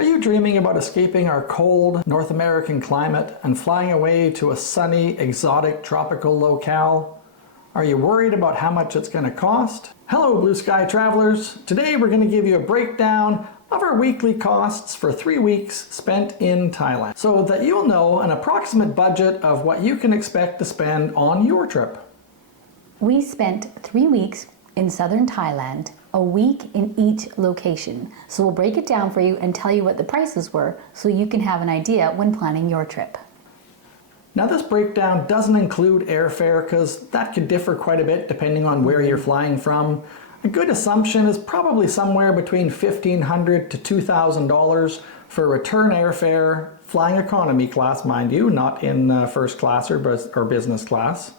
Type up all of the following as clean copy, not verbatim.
Are you dreaming about escaping our cold North American climate and flying away to a sunny, exotic, tropical locale? Are you worried about how much it's going to cost? Hello, Blue Sky Travelers. Today we're going to give you a breakdown of our weekly costs for 3 weeks spent in Thailand, so that you'll know an approximate budget of what you can expect to spend on your trip. We spent 3 weeks in southern Thailand, a week in each location. So we'll break it down for you and tell you what the prices were so you can have an idea when planning your trip. Now this breakdown doesn't include airfare because that could differ quite a bit depending on where you're flying from. A good assumption is probably somewhere between $1,500 to $2,000 for return airfare, flying economy class, mind you, not in first class or business class.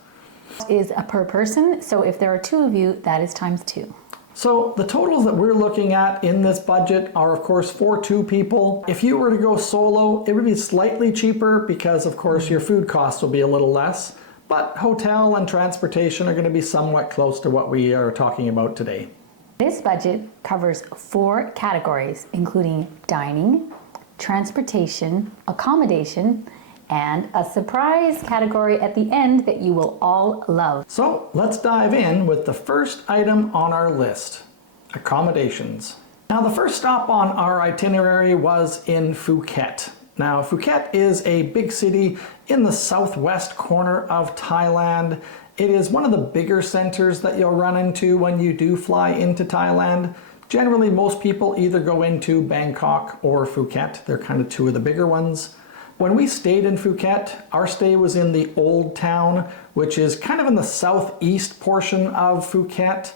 Is a per person, so if there are 2 of you, that is times 2. So the totals that we're looking at in this budget are of course for 2 people. If you were to go solo, it would be slightly cheaper because of course your food costs will be a little less, but hotel and transportation are going to be somewhat close to what we are talking about today. This budget covers 4 categories, including dining, transportation, accommodation, and a surprise category at the end that you will all love. So let's dive in with the first item on our list, accommodations. Now the first stop on our itinerary was in Phuket. Now Phuket is a big city in the southwest corner of Thailand. It is one of the bigger centers that you'll run into when you do fly into Thailand. Generally most people either go into Bangkok or Phuket. They're kind of 2 of the bigger ones. When we stayed in Phuket, our stay was in the Old Town, which is kind of in the southeast portion of Phuket.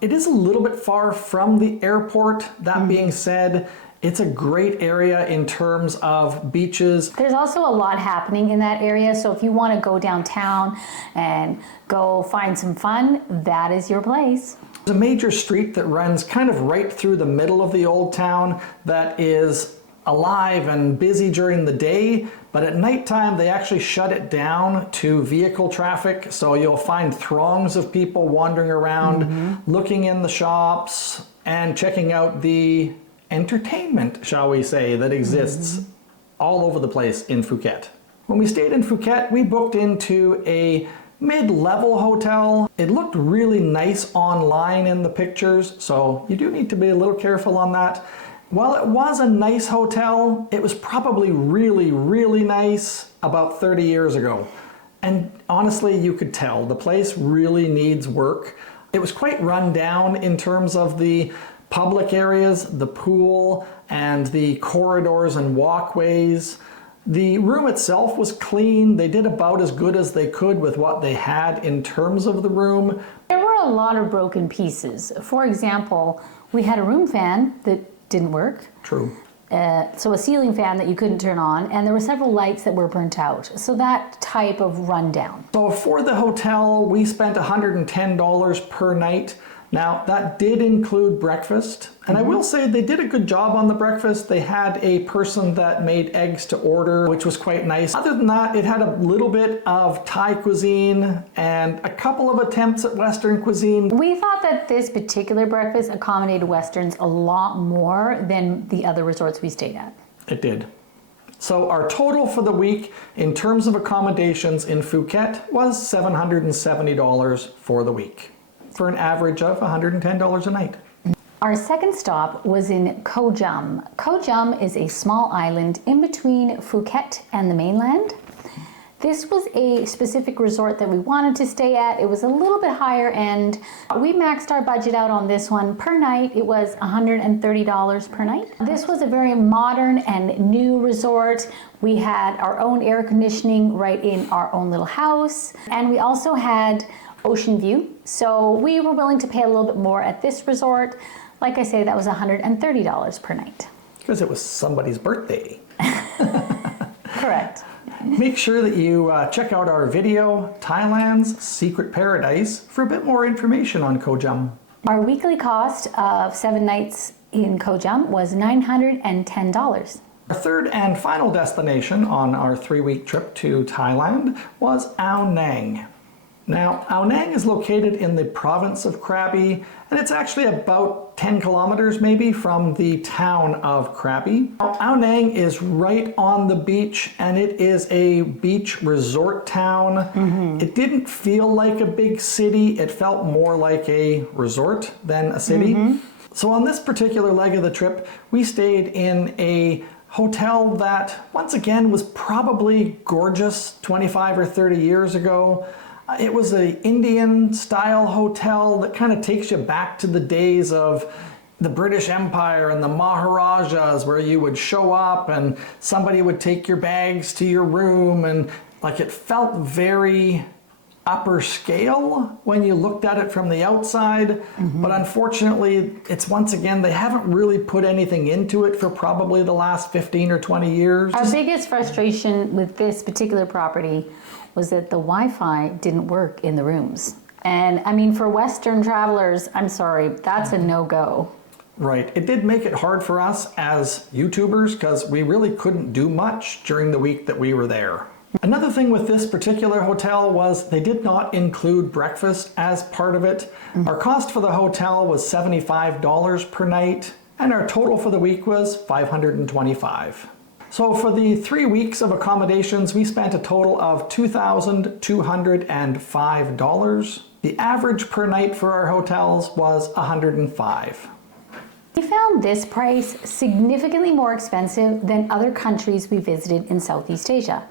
It is a little bit far from the airport. That being said, it's a great area in terms of beaches. There's also a lot happening in that area, so if you want to go downtown and go find some fun, that is your place. There's a major street that runs kind of right through the middle of the Old Town that is alive and busy during the day, but at nighttime they actually shut it down to vehicle traffic, so you'll find throngs of people wandering around, looking in the shops and checking out the entertainment, shall we say, that exists all over the place in Phuket. When we stayed in Phuket, we booked into a mid-level hotel. It looked really nice online in the pictures, so you do need to be a little careful on that. While it was a nice hotel, it was probably really nice about 30 years ago. And honestly, you could tell the place really needs work. It was quite run down in terms of the public areas, the pool, and the corridors and walkways. The room itself was clean. They did about as good as they could with what they had in terms of the room. There were a lot of broken pieces. For example, we had a room fan that didn't work. True. So a ceiling fan that you couldn't turn on, and there were several lights that were burnt out. So that type of rundown. So for the hotel, we spent $110 per night. Now that did include breakfast, and I will say they did a good job on the breakfast. They had a person that made eggs to order, which was quite nice. Other than that, it had a little bit of Thai cuisine and a couple of attempts at Western cuisine. We thought that this particular breakfast accommodated Westerns a lot more than the other resorts we stayed at. It did. So our total for the week in terms of accommodations in Phuket was $770 for the week, for an average of $110 a night. Our second stop was in Koh Cham. Koh Cham is a small island in between Phuket and the mainland. This was a specific resort that we wanted to stay at. It was a little bit higher end. We maxed our budget out on this one. Per night, it was $130 per night. This was a very modern and new resort. We had our own air conditioning right in our own little house. And we also had ocean view. So we were willing to pay a little bit more at this resort. Like I say, that was $130 per night. Because it was somebody's birthday. Correct. Make sure that you check out our video, Thailand's Secret Paradise, for a bit more information on Koh Cham. Our weekly cost of 7 nights in Koh Cham was $910. Our third and final destination on our 3-week trip to Thailand was Ao Nang. Now, 𝐿 Nang is located in the province of Krabi, and it's actually about 10 kilometers maybe from the town of Krabi. 𝐿 Nang is right on the beach, and it is a beach resort town. It didn't feel like a big city. It felt more like a resort than a city. So on this particular leg of the trip, we stayed in a hotel that, once again, was probably gorgeous 25 or 30 years ago. It was an Indian style hotel that kind of takes you back to the days of the British Empire and the Maharajas, where you would show up and somebody would take your bags to your room, and like it felt very upper scale when you looked at it from the outside. But unfortunately, it's once again, they haven't really put anything into it for probably the last 15 or 20 years. Our biggest frustration with this particular property was that the Wi-Fi didn't work in the rooms. And I mean, for Western travelers, I'm sorry, that's a no-go. Right. It did make it hard for us as YouTubers because we really couldn't do much during the week that we were there. Another thing with this particular hotel was they did not include breakfast as part of it. Our cost for the hotel was $75 per night, and our total for the week was $525. So for the 3 weeks of accommodations, we spent a total of $2,205. The average per night for our hotels was $105. We found this price significantly more expensive than other countries we visited in Southeast Asia.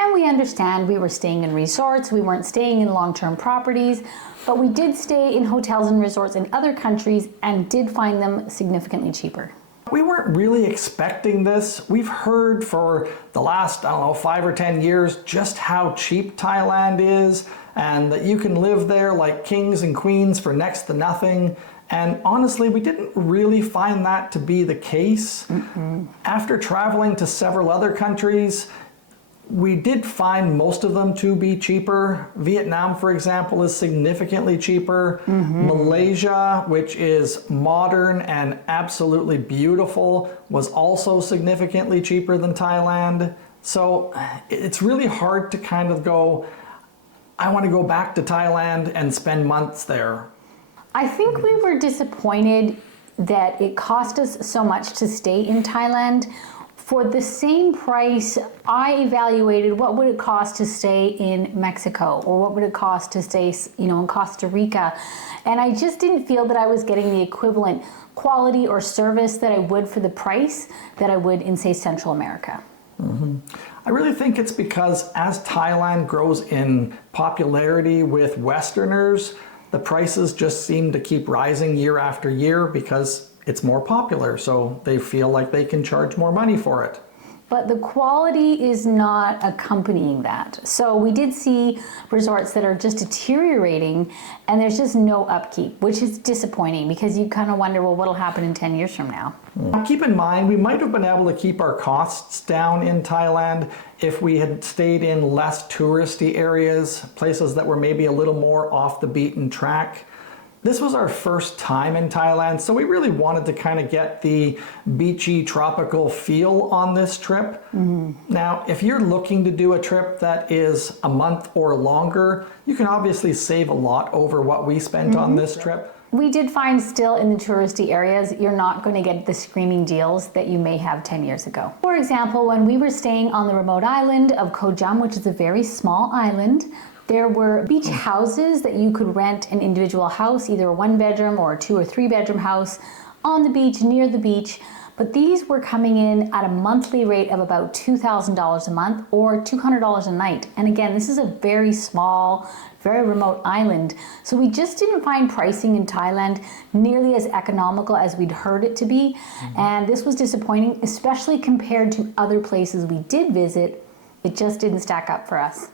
And we understand we were staying in resorts, we weren't staying in long-term properties, but we did stay in hotels and resorts in other countries and did find them significantly cheaper. We weren't really expecting this. We've heard for the last, 5 or 10 years just how cheap Thailand is, and that you can live there like kings and queens for next to nothing. And honestly, we didn't really find that to be the case. After traveling to several other countries, we did find most of them to be cheaper. Vietnam, for example, is significantly cheaper. Malaysia, which is modern and absolutely beautiful, was also significantly cheaper than Thailand. So it's really hard to kind of go, I want to go back to Thailand and spend months there. I think we were disappointed that it cost us so much to stay in Thailand. For the same price, I evaluated what would it cost to stay in Mexico, or what would it cost to stay, in Costa Rica. And I just didn't feel that I was getting the equivalent quality or service that I would for the price that I would in, say, Central America. I really think it's because as Thailand grows in popularity with Westerners, the prices just seem to keep rising year after year because it's more popular, so they feel like they can charge more money for it. But the quality is not accompanying that. So we did see resorts that are just deteriorating, and there's just no upkeep, which is disappointing because you kind of wonder, well, what'll happen in 10 years from now? Keep in mind, we might have been able to keep our costs down in Thailand if we had stayed in less touristy areas, places that were maybe a little more off the beaten track. This was our first time in Thailand, so we really wanted to kind of get the beachy, tropical feel on this trip. Now, if you're looking to do a trip that is a month or longer, you can obviously save a lot over what we spent on this trip. We did find still in the touristy areas, you're not going to get the screaming deals that you may have 10 years ago. For example, when we were staying on the remote island of Koh Cham, which is a very small island, there were beach houses that you could rent an individual house, either a 1-bedroom or a 2 or 3-bedroom house on the beach, near the beach. But these were coming in at a monthly rate of about $2,000 a month or $200 a night. And again, this is a very small, very remote island. So we just didn't find pricing in Thailand nearly as economical as we'd heard it to be. And this was disappointing, especially compared to other places we did visit. It just didn't stack up for us.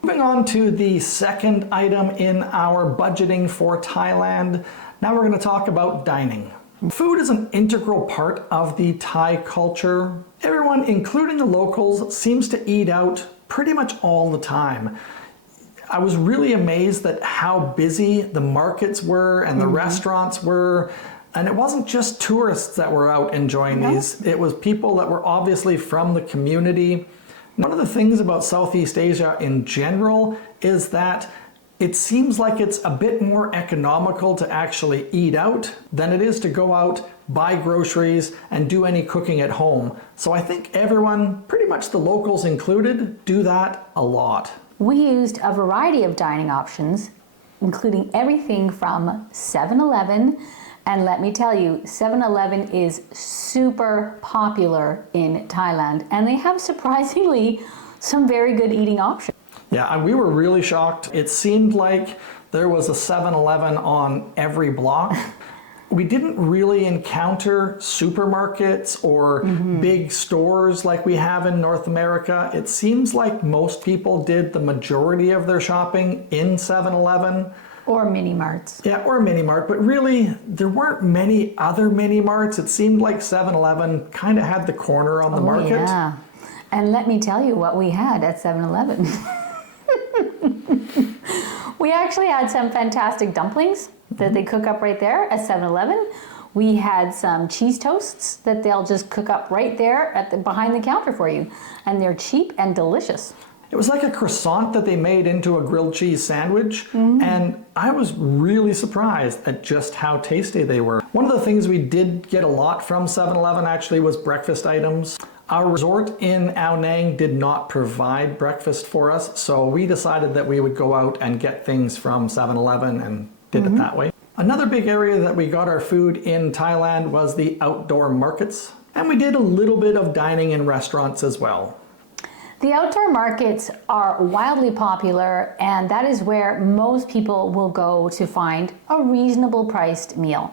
Moving on to the second item in our budgeting for Thailand, now we're going to talk about dining. Food is an integral part of the Thai culture. Everyone, including the locals, seems to eat out pretty much all the time. I was really amazed at how busy the markets were and the restaurants were. And it wasn't just tourists that were out enjoying these. It was people that were obviously from the community. One of the things about Southeast Asia in general is that It seems like it's a bit more economical to actually eat out than it is to go out, buy groceries, and do any cooking at home. So I think everyone, pretty much the locals included, do that a lot. We used a variety of dining options, including everything from 7-Eleven, and let me tell you, 7-Eleven is super popular in Thailand, and they have surprisingly some very good eating options. Yeah, and we were really shocked. It seemed like there was a 7-Eleven on every block. We didn't really encounter supermarkets or big stores like we have in North America. It seems like most people did the majority of their shopping in 7-Eleven. Or mini marts. Yeah, or mini mart, but really there weren't many other mini marts. It seemed like 7-Eleven kind of had the corner on the market. Yeah, and let me tell you what we had at 7-Eleven. We actually had some fantastic dumplings that they cook up right there at 7-Eleven. We had some cheese toasts that they'll just cook up right there at behind the counter for you. And they're cheap and delicious. It was like a croissant that they made into a grilled cheese sandwich, and I was really surprised at just how tasty they were. One of the things we did get a lot from 7-Eleven actually was breakfast items. Our resort in Ao Nang did not provide breakfast for us, so we decided that we would go out and get things from 7-Eleven and did it that way. Another big area that we got our food in Thailand was the outdoor markets, and we did a little bit of dining in restaurants as well. The outdoor markets are wildly popular, and that is where most people will go to find a reasonable priced meal.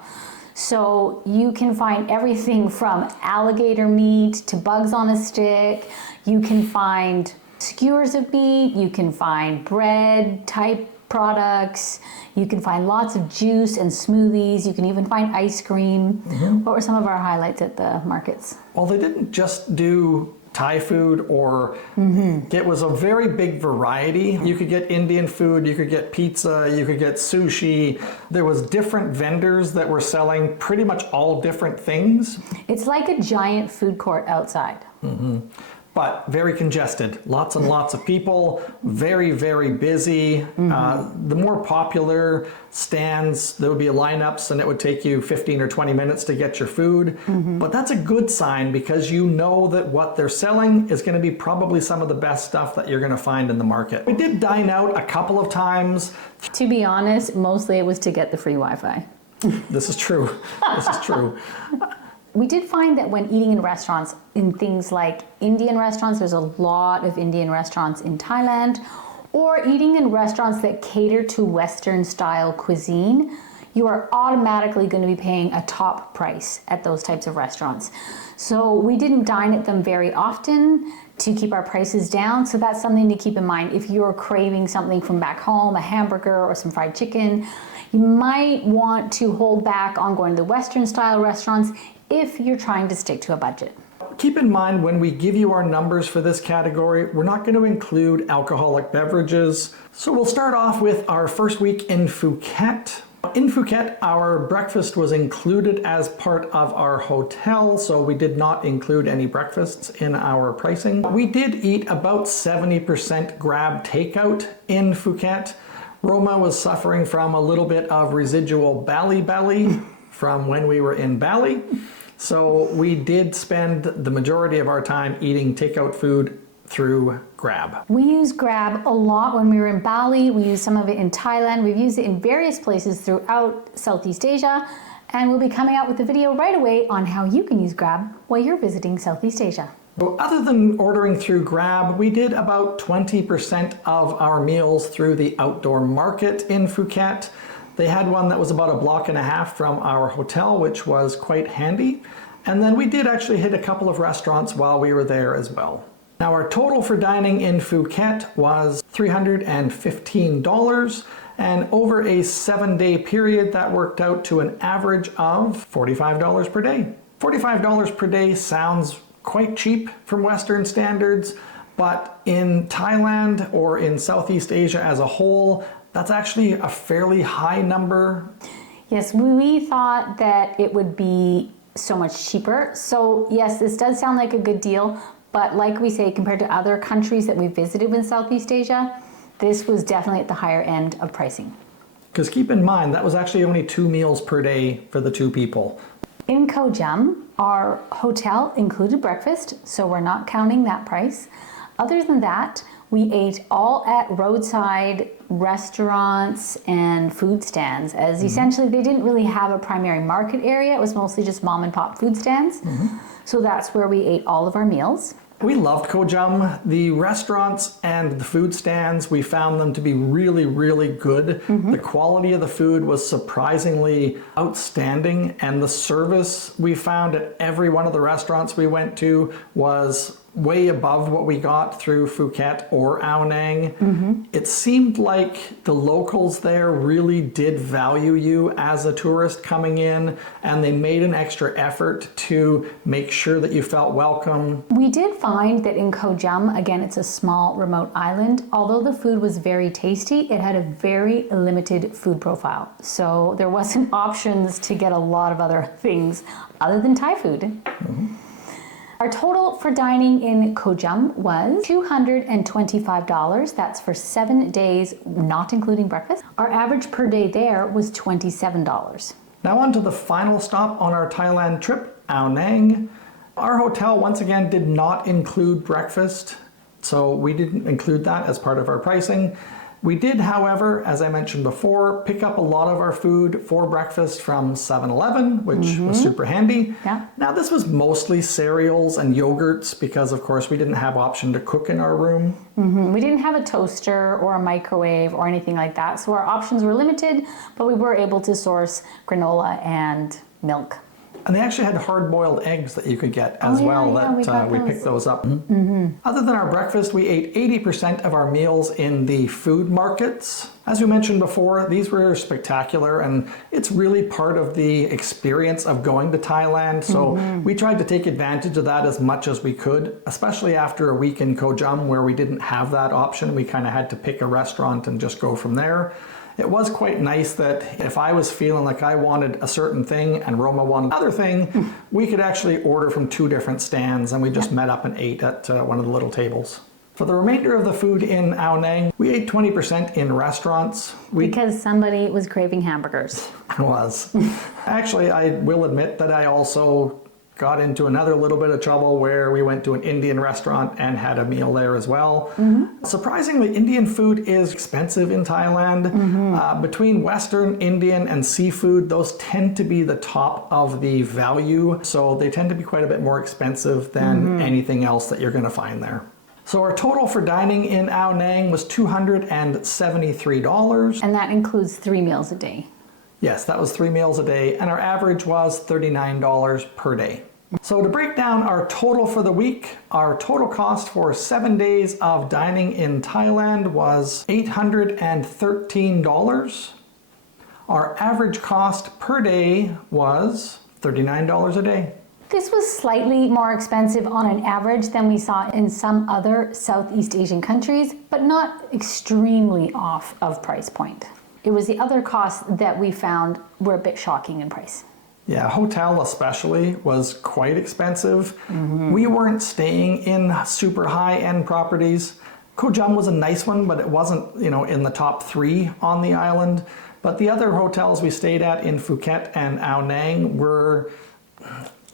So you can find everything from alligator meat to bugs on a stick. You can find skewers of meat. You can find bread type products. You can find lots of juice and smoothies. You can even find ice cream. What were some of our highlights at the markets? Well, they didn't just do Thai food or it was a very big variety. You could get Indian food, you could get pizza, you could get sushi. There was different vendors that were selling pretty much all different things. It's like a giant food court outside. But very congested, lots and lots of people, very, very busy. The more popular stands, there would be lineups and it would take you 15 or 20 minutes to get your food. But that's a good sign because you know that what they're selling is going to be probably some of the best stuff that you're going to find in the market. We did dine out a couple of times. To be honest, mostly it was to get the free Wi-Fi. This is true. This is true. We did find that when eating in restaurants, in things like Indian restaurants, there's a lot of Indian restaurants in Thailand, or eating in restaurants that cater to Western style cuisine, you are automatically going to be paying a top price at those types of restaurants. So we didn't dine at them very often to keep our prices down. So that's something to keep in mind. If you're craving something from back home, a hamburger or some fried chicken, you might want to hold back on going to the Western style restaurants if you're trying to stick to a budget. Keep in mind when we give you our numbers for this category, we're not going to include alcoholic beverages. So we'll start off with our first week in Phuket. In Phuket, our breakfast was included as part of our hotel, so we did not include any breakfasts in our pricing. We did eat about 70% Grab takeout in Phuket. Roma was suffering from a little bit of residual belly from when we were in Bali. So we did spend the majority of our time eating takeout food through Grab. We use Grab a lot when we were in Bali. We used some of it in Thailand. We've used it in various places throughout Southeast Asia. And we'll be coming out with a video right away on how you can use Grab while you're visiting Southeast Asia. So other than ordering through Grab, we did about 20% of our meals through the outdoor market in Phuket. They had one that was about a block and a half from our hotel, which was quite handy. And then we did actually hit a couple of restaurants while we were there as well. Now our total for dining in Phuket was $315, and over a 7-day period that worked out to an average of $45 per day. $45 per day sounds quite cheap from Western standards, but in Thailand or in Southeast Asia as a whole, that's actually a fairly high number. Yes, we thought that it would be so much cheaper. So yes, this does sound like a good deal, but like we say, compared to other countries that we visited in Southeast Asia, This was definitely at the higher end of pricing. Because keep in mind, that was actually only 2 meals per day for the 2 people. In 𝐾𝐨, our hotel included breakfast, so we're not counting that price. Other than that, we ate all at roadside restaurants and food stands, as essentially they didn't really have a primary market area. It was mostly just mom and pop food stands. So that's where we ate all of our meals. We loved 𝐾𝐨. The restaurants and the food stands, we found them to be really, really good. The quality of the food was surprisingly outstanding, and the service we found at every one of the restaurants we went to was way above what we got through Phuket or Ao Nang. It seemed like the locals there really did value you as a tourist coming in, and they made an extra effort to make sure that you felt welcome. We did find that in 𝐾𝐨, again, it's a small remote island, although the food was very tasty, it had a very limited food profile. So there wasn't options to get a lot of other things other than Thai food. Our total for dining in 𝐾𝐨 was $225. That's for 7 days, not including breakfast. Our average per day there was $27. Now on to the final stop on our Thailand trip, Ao Nang. Our hotel once again did not include breakfast, so we didn't include that as part of our pricing. We did, however, as I mentioned before, pick up a lot of our food for breakfast from 7-Eleven, which was super handy. Yeah. Now this was mostly cereals and yogurts because of course we didn't have option to cook in our room. We didn't have a toaster or a microwave or anything like that, so our options were limited, but we were able to source granola and milk. And they actually had hard-boiled eggs that you could get as well. We picked those up. Other than our breakfast, we ate 80% of our meals in the food markets. As we mentioned before, these were spectacular, and it's really part of the experience of going to Thailand. So we tried to take advantage of that as much as we could, especially after a week in 𝐾𝐨 where we didn't have that option. We kind of had to pick a restaurant and just go from there. It was quite nice that if I was feeling like I wanted a certain thing and Roma wanted another thing, we could actually order from 2 different stands, and we just met up and ate at one of the little tables. For the remainder of the food in Ao Nang, we ate 20% in restaurants. Because somebody was craving hamburgers. I was. Actually, I will admit that I also got into another little bit of trouble where we went to an Indian restaurant and had a meal there as well. Surprisingly, Indian food is expensive in Thailand. Between Western, Indian, and seafood, those tend to be the top of the value, so they tend to be quite a bit more expensive than anything else that you're going to find there. So our total for dining in Ao Nang was $273. And that includes 3 meals a day. Yes, that was 3 meals a day, and our average was $39 per day. So to break down our total for the week, our total cost for 7 days of dining in Thailand was $813. Our average cost per day was $39 a day. This was slightly more expensive on an average than we saw in some other Southeast Asian countries, but not extremely off of price point. It was the other costs that we found were a bit shocking in price. Yeah, hotel especially was quite expensive. We weren't staying in super high-end properties. 𝐾𝐨 was a nice one, but it wasn't, in the top 3 on the island. But the other hotels we stayed at in Phuket and Ao Nang were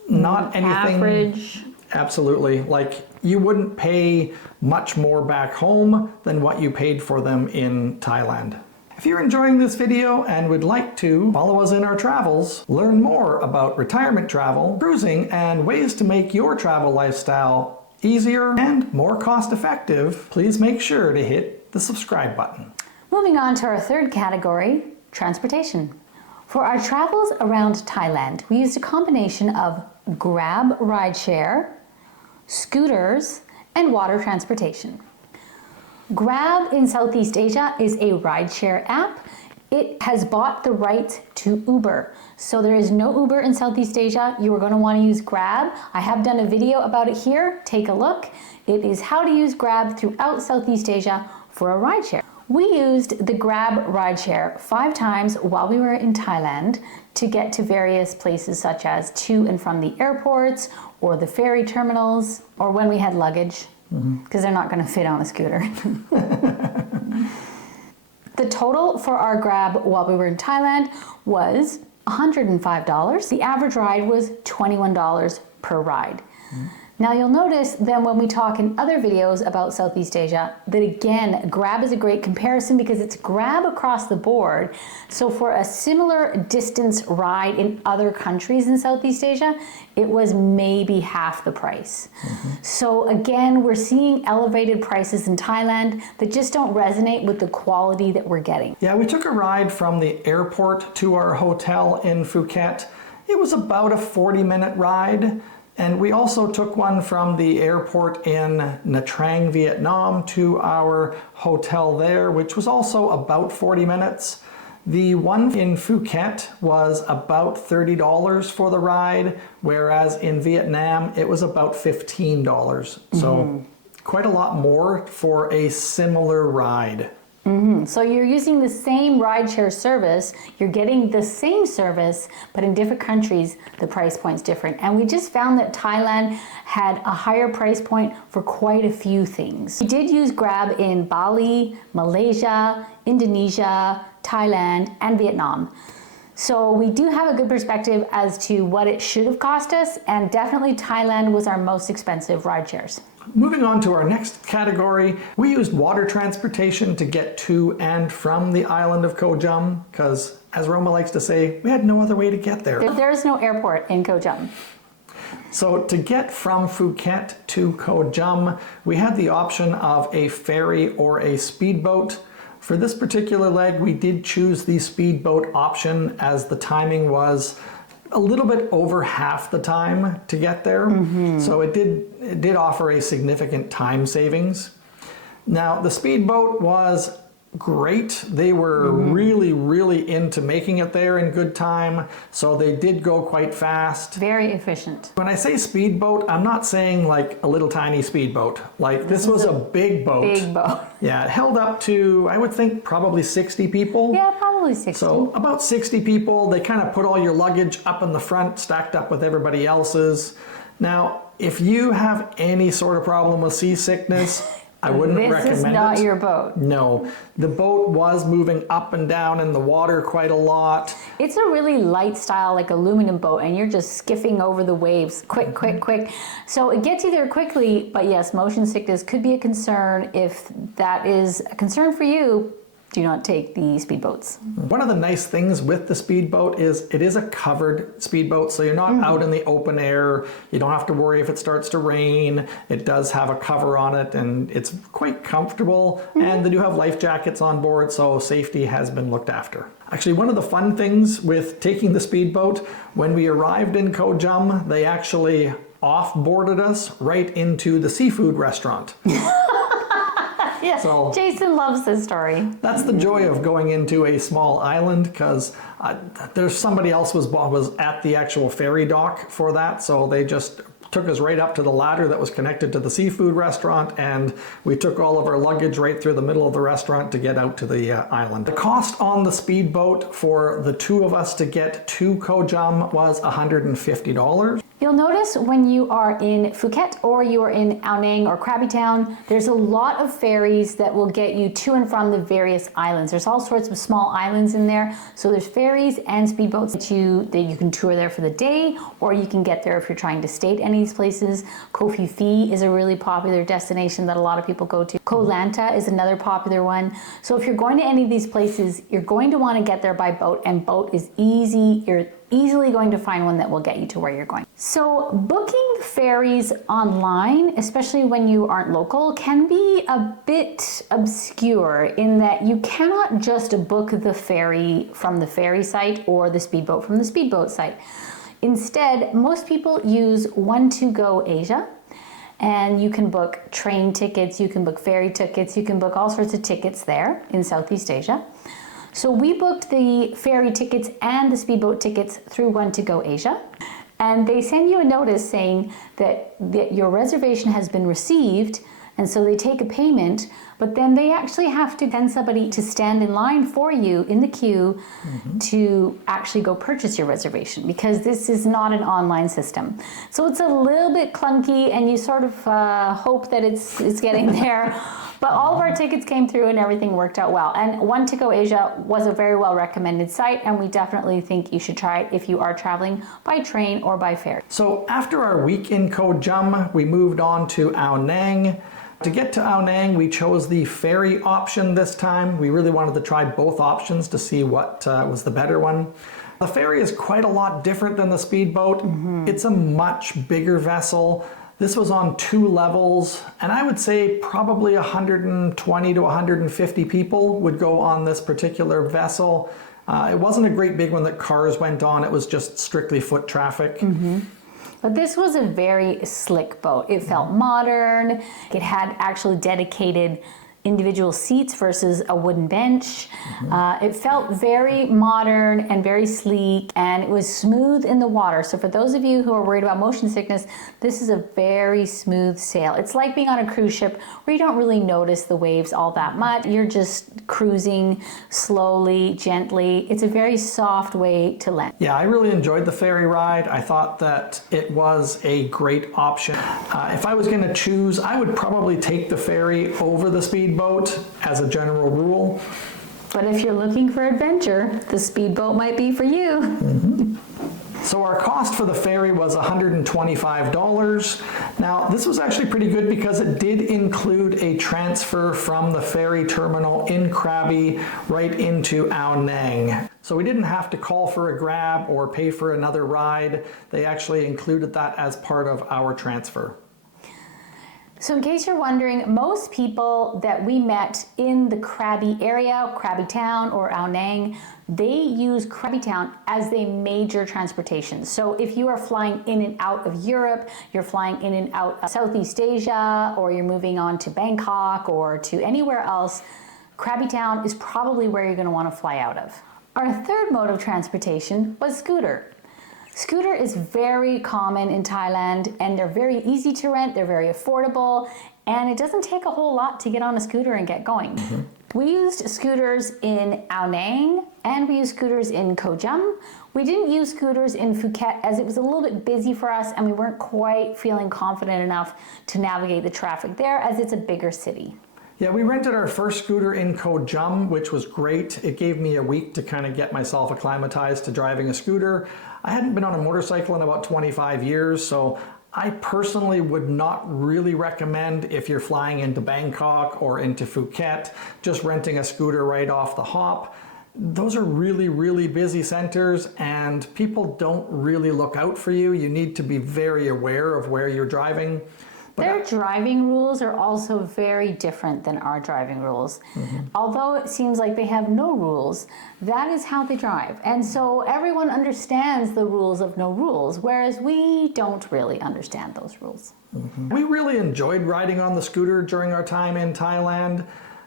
not anything... Average. Absolutely. Like, you wouldn't pay much more back home than what you paid for them in Thailand. If you're enjoying this video and would like to follow us in our travels, learn more about retirement travel, cruising, and ways to make your travel lifestyle easier and more cost-effective, please make sure to hit the subscribe button. Moving on to our third category, transportation. For our travels around Thailand, we used a combination of Grab rideshare, scooters, and water transportation. Grab in Southeast Asia is a rideshare app. It has bought the right to Uber. So there is no Uber in Southeast Asia. You are going to want to use Grab. I have done a video about it here. Take a look. It is how to use Grab throughout Southeast Asia for a rideshare. We used the Grab rideshare 5 times while we were in Thailand to get to various places such as to and from the airports or the ferry terminals, or when we had luggage, because they're not going to fit on a scooter. The total for our grab while we were in Thailand was $105. The average ride was $21 per ride. Now you'll notice then when we talk in other videos about Southeast Asia that again, grab is a great comparison because it's grab across the board. So for a similar distance ride in other countries in Southeast Asia, it was maybe half the price. So again, we're seeing elevated prices in Thailand that just don't resonate with the quality that we're getting. Yeah, we took a ride from the airport to our hotel in Phuket. It was about a 40-minute ride. And we also took one from the airport in Nha Trang, Vietnam to our hotel there, which was also about 40 minutes. The one in Phuket was about $30 for the ride, whereas in Vietnam it was about $15. So quite a lot more for a similar ride. So you're using the same rideshare service, you're getting the same service, but in different countries, the price point's different. And we just found that Thailand had a higher price point for quite a few things. We did use Grab in Bali, Malaysia, Indonesia, Thailand, and Vietnam. So we do have a good perspective as to what it should have cost us, and definitely Thailand was our most expensive rideshares. Moving on to our next category, we used water transportation to get to and from the island of Koh Cham, because as Roma likes to say, we had no other way to get there. There is no airport in Koh Cham. So to get from Phuket to Koh Cham, we had the option of a ferry or a speedboat. For this particular leg, we did choose the speedboat option as the timing was a little bit over half the time to get there. So it did offer a significant time savings. Now the speedboat was great. They were really into making it there in good time, so they did go quite fast. Very efficient. When I say speedboat, I'm not saying like a little tiny speedboat. Like this was a big boat. Big boat. Yeah, it held up to, I would think, probably 60 people. Yeah, probably 60. So about 60 people. They kind of put all your luggage up in the front, stacked up with everybody else's. Now, if you have any sort of problem with seasickness, I wouldn't recommend it. This is not your boat. No. The boat was moving up and down in the water quite a lot. It's a really light style, like aluminum boat, and you're just skiffing over the waves. Quick, quick, quick. So it gets you there quickly, but yes, motion sickness could be a concern. If that is a concern for you, do not take the speedboats. One of the nice things with the speedboat is it is a covered speedboat, so you're not out in the open air. You don't have to worry if it starts to rain. It does have a cover on it, and it's quite comfortable. And they do have life jackets on board, so safety has been looked after. Actually, one of the fun things with taking the speedboat, when we arrived in Koh Cham, they actually off-boarded us right into the seafood restaurant. Yeah, so, Jason loves this story. That's the joy of going into a small island, because there's somebody else was at the actual ferry dock for that, so they just took us right up to the ladder that was connected to the seafood restaurant, and we took all of our luggage right through the middle of the restaurant to get out to the island. The cost on the speedboat for the two of us to get to Koh Cham was $150. You'll notice when you are in Phuket or you are in Ao Nang or Krabi Town, there's a lot of ferries that will get you to and from the various islands. There's all sorts of small islands in there. So there's ferries and speedboats that you can tour there for the day, or you can get there if you're trying to stay at any of these places. Koh Phi Phi is a really popular destination that a lot of people go to. Koh Lanta is another popular one. So if you're going to any of these places, you're going to want to get there by boat, and boat is easy. You're easily going to find one that will get you to where you're going. So booking ferries online, especially when you aren't local, can be a bit obscure in that you cannot just book the ferry from the ferry site or the speedboat from the speedboat site. Instead, most people use 𝐿2GO, and you can book train tickets, you can book ferry tickets, you can book all sorts of tickets there in Southeast Asia. So we booked the ferry tickets and the speedboat tickets through 𝐿2GO, and they send you a notice saying that your reservation has been received And so they take a payment, but then they actually have to send somebody to stand in line for you in the queue to actually go purchase your reservation, because this is not an online system. So it's a little bit clunky, and you sort of hope that it's getting there. But all of our tickets came through and everything worked out well. And One to Go Asia was a very well recommended site, and we definitely think you should try it if you are traveling by train or by ferry. So after our week in Koh Chum, we moved on to Ao Nang. To get to Ao Nang, we chose the ferry option this time. We really wanted to try both options to see what was the better one. The ferry is quite a lot different than the speedboat. It's a much bigger vessel. This was on 2 levels, and I would say probably 120 to 150 people would go on this particular vessel. It wasn't a great big one that cars went on, it was just strictly foot traffic. But this was a very slick boat. It felt modern. It had actually dedicated individual seats versus a wooden bench. It felt very modern and very sleek, and it was smooth in the water. So for those of you who are worried about motion sickness, this is a very smooth sail. It's like being on a cruise ship where you don't really notice the waves all that much. You're just cruising slowly, gently. It's a very soft way to land. Yeah, I really enjoyed the ferry ride. I thought that it was a great option. If I was going to choose, I would probably take the ferry over the speedboat as a general rule. But if you're looking for adventure, the speedboat might be for you. So our cost for the ferry was $125. Now, this was actually pretty good because it did include a transfer from the ferry terminal in Krabi right into Ao Nang. So we didn't have to call for a grab or pay for another ride. They actually included that as part of our transfer. So in case you're wondering, most people that we met in the Krabi area, Krabi Town or Ao Nang, they use Krabi Town as their major transportation. So if you are flying in and out of Europe, you're flying in and out of Southeast Asia, or you're moving on to Bangkok or to anywhere else, Krabi Town is probably where you're going to want to fly out of. Our third mode of transportation was scooter. Scooter is very common in Thailand, and they're very easy to rent, they're very affordable, and it doesn't take a whole lot to get on a scooter and get going. We used scooters in Ao Nang, and we used scooters in Koh Chum. We didn't use scooters in Phuket as it was a little bit busy for us, and we weren't quite feeling confident enough to navigate the traffic there as it's a bigger city. Yeah, we rented our first scooter in Koh Chum, which was great. It gave me a week to kind of get myself acclimatized to driving a scooter. I hadn't been on a motorcycle in about 25 years, so I personally would not really recommend, if you're flying into Bangkok or into Phuket, just renting a scooter right off the hop. Those are really, really busy centers, and people don't really look out for you. You need to be very aware of where you're driving. Their driving rules are also very different than our driving rules. Although it seems like they have no rules, that is how they drive. And so everyone understands the rules of no rules, whereas we don't really understand those rules. We really enjoyed riding on the scooter during our time in Thailand.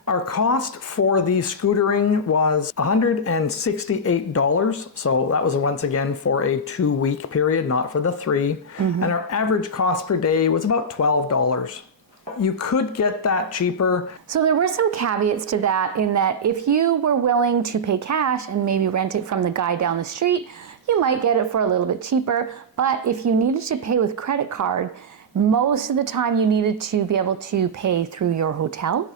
Our cost for the scootering was $168, so that was once again for a 2-week period, not for the 3. And our average cost per day was about $12. You could get that cheaper. So there were some caveats to that, in that if you were willing to pay cash and maybe rent it from the guy down the street, you might get it for a little bit cheaper. But if you needed to pay with credit card, most of the time you needed to be able to pay through your hotel.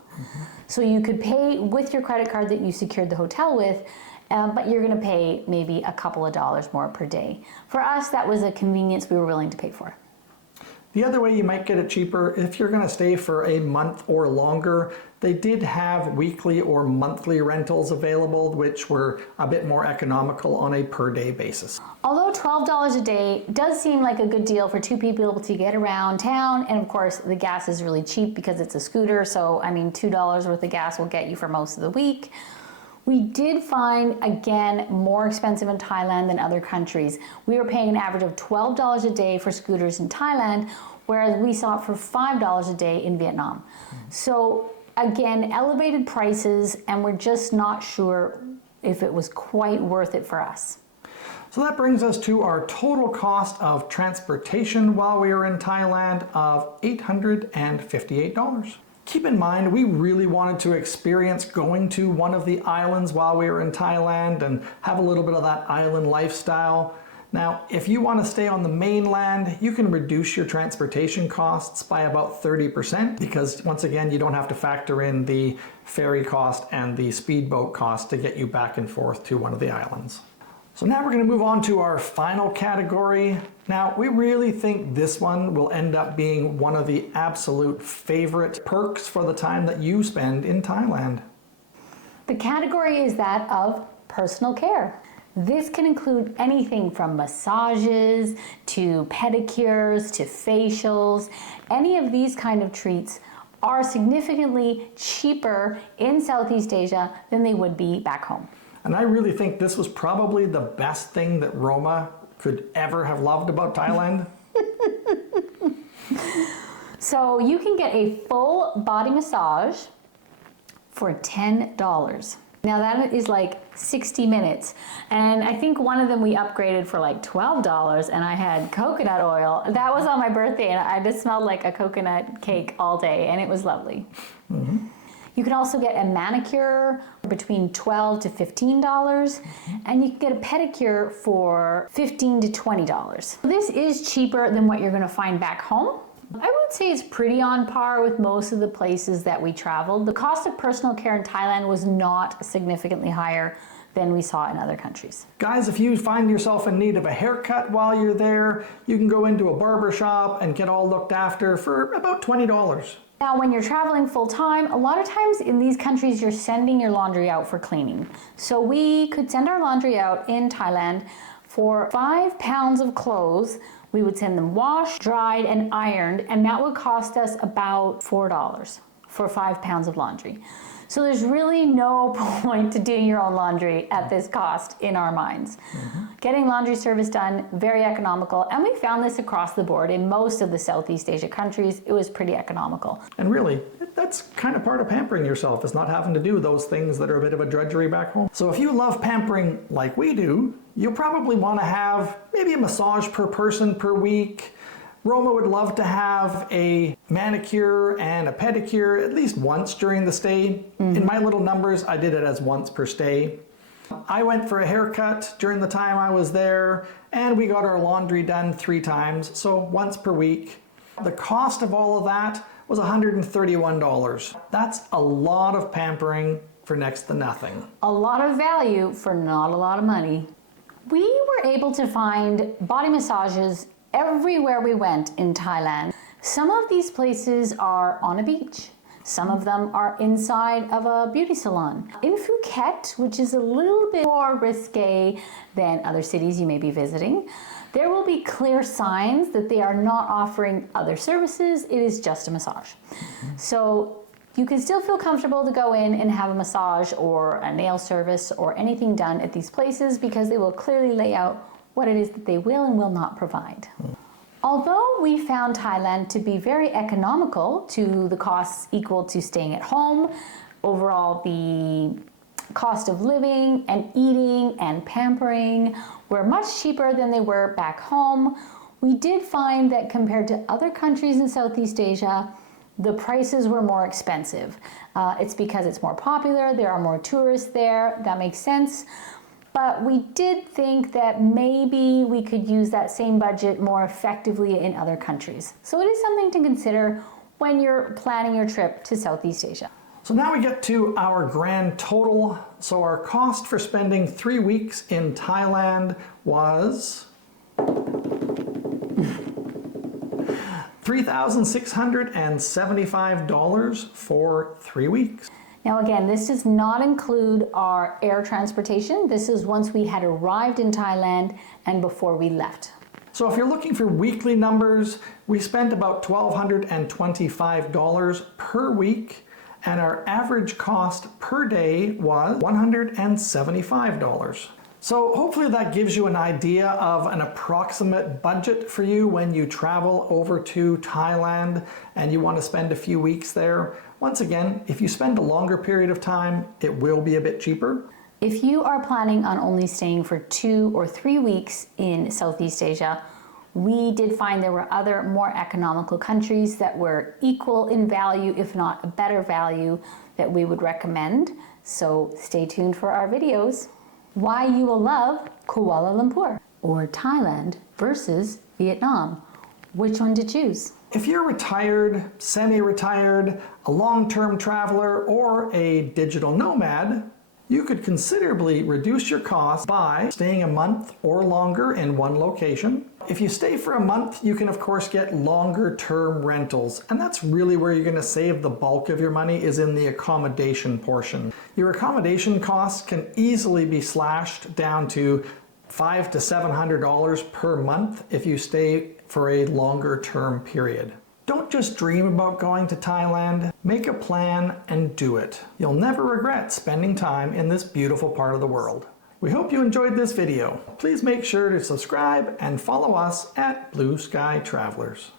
So you could pay with your credit card that you secured the hotel with, but you're going to pay maybe a couple of dollars more per day. For us, that was a convenience we were willing to pay for. The other way you might get it cheaper, if you're going to stay for a month or longer, they did have weekly or monthly rentals available, which were a bit more economical on a per day basis. Although $12 a day does seem like a good deal for 2 people to get around town, and of course the gas is really cheap because it's a scooter, so I mean $2 worth of gas will get you for most of the week. We did find, again, more expensive in Thailand than other countries. We were paying an average of $12 a day for scooters in Thailand, whereas we saw it for $5 a day in Vietnam. So again, elevated prices, and we're just not sure if it was quite worth it for us. So that brings us to our total cost of transportation while we were in Thailand of $858. Keep in mind, we really wanted to experience going to one of the islands while we were in Thailand and have a little bit of that island lifestyle. Now, if you want to stay on the mainland, you can reduce your transportation costs by about 30% because, once again, you don't have to factor in the ferry cost and the speedboat cost to get you back and forth to one of the islands. So now we're going to move on to our final category. Now, we really think this one will end up being one of the absolute favorite perks for the time that you spend in Thailand. The category is that of personal care. This can include anything from massages to pedicures to facials. Any of these kind of treats are significantly cheaper in Southeast Asia than they would be back home. And I really think this was probably the best thing that Roma could ever have loved about Thailand. So you can get a full body massage for $10. Now that is like 60 minutes. And I think one of them we upgraded for like $12 and I had coconut oil. That was on my birthday and I just smelled like a coconut cake all day and it was lovely. Mm-hmm. You can also get a manicure between $12 to $15, and you can get a pedicure for $15 to $20. This is cheaper than what you're going to find back home. I would say it's pretty on par with most of the places that we traveled. The cost of personal care in Thailand was not significantly higher than we saw in other countries. Guys, if you find yourself in need of a haircut while you're there, you can go into a barber shop and get all looked after for about $20. Now, when you're traveling full time, a lot of times in these countries, you're sending your laundry out for cleaning. So we could send our laundry out in Thailand for 5 pounds of clothes. We would send them washed, dried, and ironed, and that would cost us about $4 for 5 pounds of laundry. So there's really no point to doing your own laundry at this cost in our minds. Mm-hmm. Getting laundry service done, very economical, and we found this across the board in most of the Southeast Asia countries. It was pretty economical. And really, that's kind of part of pampering yourself, is not having to do those things that are a bit of a drudgery back home. So if you love pampering like we do, you'll probably want to have maybe a massage per person per week. Roma would love to have a manicure and a pedicure at least once during the stay. Mm-hmm. In my little numbers, I did it as once per stay. I went for a haircut during the time I was there, and we got our laundry done 3 times, so once per week. The cost of all of that was $131. That's a lot of pampering for next to nothing. A lot of value for not a lot of money. We were able to find body massages everywhere we went in Thailand. Some of these places are on a beach. Some of them are inside of a beauty salon. In Phuket, which is a little bit more risque than other cities you may be visiting, there will be clear signs that they are not offering other services. It is just a massage. Mm-hmm. So you can still feel comfortable to go in and have a massage or a nail service or anything done at these places because they will clearly lay out what it is that they will and will not provide. Although we found Thailand to be very economical to the costs equal to staying at home, overall the cost of living and eating and pampering were much cheaper than they were back home, we did find that compared to other countries in Southeast Asia, the prices were more expensive. It's because it's more popular, there are more tourists there, that makes sense. But we did think that maybe we could use that same budget more effectively in other countries. So it is something to consider when you're planning your trip to Southeast Asia. So now we get to our grand total. So our cost for spending 3 weeks in Thailand was $3,675 for 3 weeks. Now again, this does not include our air transportation. This is once we had arrived in Thailand and before we left. So if you're looking for weekly numbers, we spent about $1,225 per week, and our average cost per day was $175. So hopefully that gives you an idea of an approximate budget for you when you travel over to Thailand and you want to spend a few weeks there. Once again, if you spend a longer period of time, it will be a bit cheaper. If you are planning on only staying for 2 or 3 weeks in Southeast Asia, we did find there were other more economical countries that were equal in value, if not a better value, that we would recommend. So stay tuned for our videos. Why you will love Kuala Lumpur or Thailand versus Vietnam. Which one to choose? If you're retired, semi-retired, a long-term traveler, or a digital nomad, you could considerably reduce your costs by staying a month or longer in one location. If you stay for a month, you can of course get longer term rentals, and that's really where you're going to save the bulk of your money, is in the accommodation portion. Your accommodation costs can easily be slashed down to $500 to $700 per month if you stay for a longer term period. Don't just dream about going to Thailand, make a plan and do it. You'll never regret spending time in this beautiful part of the world. We hope you enjoyed this video. Please make sure to subscribe and follow us at Blue Sky Travelers.